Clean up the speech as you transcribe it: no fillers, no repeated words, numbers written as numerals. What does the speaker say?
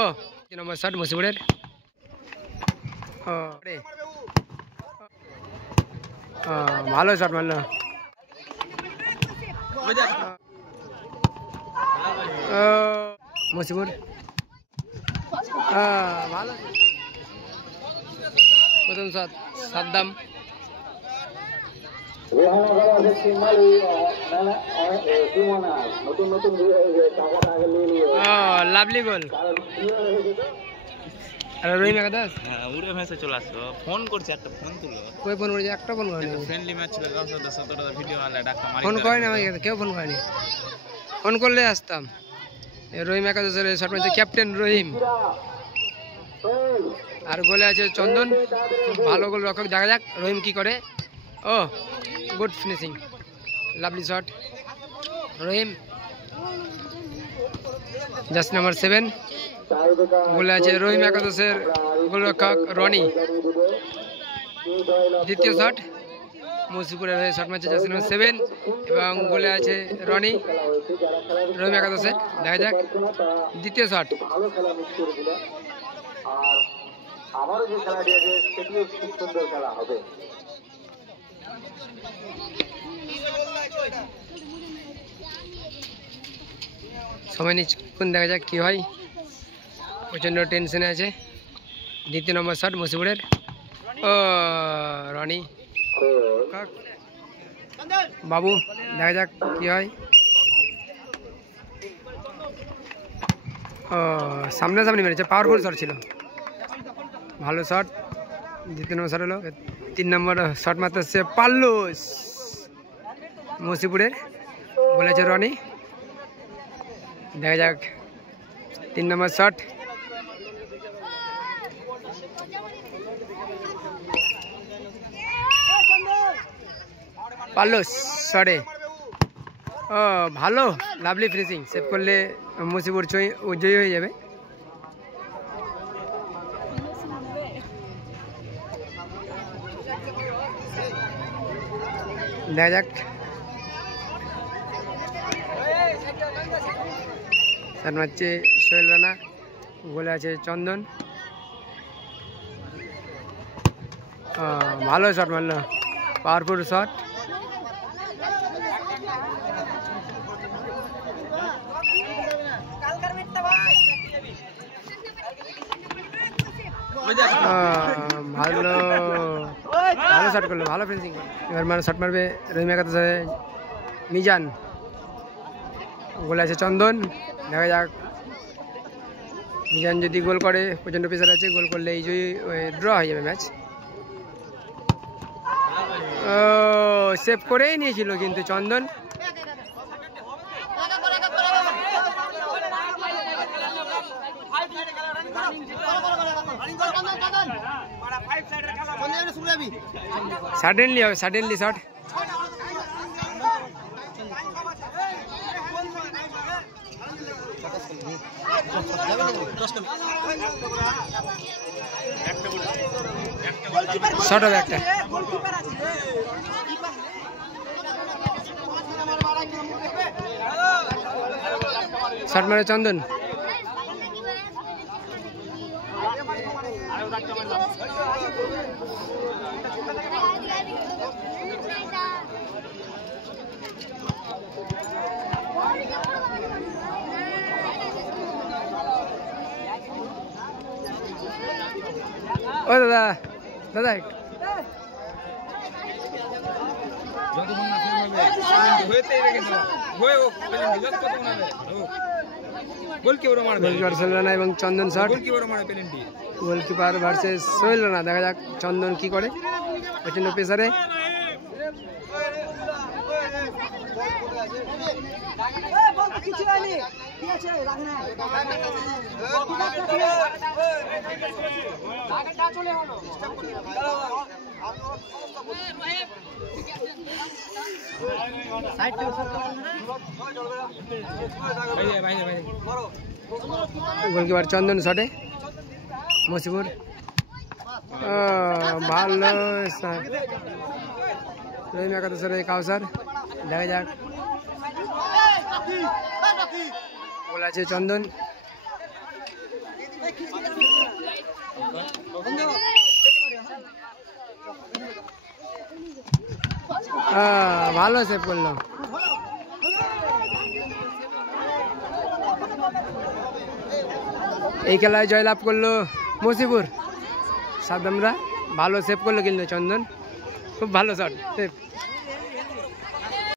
ও 3 নম্বর shot মুসিবুরের। ভালো shot মারলো। মুসিবুর ভালো প্রথম shot Saddam. Lovely goal. Rahim একাদশ উড়ে ভেসে চলে আসলো। ফোন করছে, একটা ফোন তুলো। কই ফোন করেছে? একটা ফোন করেনি। ফ্রেন্ডলি ম্যাচ ছিল, 10-17 ভিডিও আলে ডাক্তার মারি। ফোন করেনি আমাকে, কেউ ফোন করেনি। ফোন করলে আসতাম। রহিম একাদশের শট মারছে ক্যাপ্টেন রহিম। আর গোলে আছে চন্দন, খুব ভালো গোল রক্ষক। দেখা যাক রহিম কি করে। ও গুড ফিনিশিং, লাভলি শট রহিম। জার্সি নাম্বার 7 গোলে আছে রহিম একাদশের গোলরক্ষক রনি। দ্বিতীয় শট মুসিপুরের হয়ে শট মারছে জার্সি নাম্বার 7 এবং গোলে আছে রনি রহিম একাদশের। দেখা যাক দ্বিতীয় শট। আমারও যে খেলাটি আছে সেটিও খুব সুন্দর খেলা হবে। সময় নিচ্ছুন, দেখা যাক কি হয়। প্রচণ্ড টেনশনে আছে। দ্বিতীয় নম্বর শট মুসিবুরের। ও রনি বাবু, দেখা যাক কি হয়। ও সামনাসামনি মেরেছে, পাওয়ারফুল শট ছিল, ভালো শট। দ্বিতীয় নম্বর শট হলো। 3 নম্বর শট মারতে হচ্ছে পাল্লুস মুসিপুরের, বলেছে রনি। দেখা যাক 3 নম্বর শট। পাল্লুস শটে। ও ভালো, লাভলি ফিনিশিং। সেভ করলে মুসিপুর জয়ী হয়ে যাবে। দেখা যাক শট মারছে সোহেল রানা, গোলে আছে চন্দন। ভালো শট মারলো, পাওয়ারফুল শট। ভালো ভালো শট করলো, ভালো ফিনিশিং করলো। এবার মানে শট মারবে রহিম একাদশে মিজান, গোল আছে চন্দন। দেখা যাক মিজান যদি গোল করে, প্রচণ্ড প্রেসার আছে, গোল করলে এই জয়ী ড্র হয়ে যাবে ম্যাচ। সেভ করেই নিয়েছিল কিন্তু চন্দন। সাডেনলি হবে, সাডেনলি শট। শট হবে একটা। শট মারে চন্দন। ও দাদা দাদা গোলকিপার এবং Chandan shot. Goalkeeper versus Sohel Rana. দেখা যাক চন্দন কি করে, প্রচন্ড প্রেসারে। গোলকিপার চন্দন শটে মুসিপুর। ভালো রহিম একাদশের কাউসার। দেখা যাক গোল আছে চন্দন। ভালো সেভ করলো। এই খেলায় জয়লাভ করলো মসিপুর। সাদ্দামরা ভালো সেভ করলো কিন্তু চন্দন, খুব ভালো শট সেভ।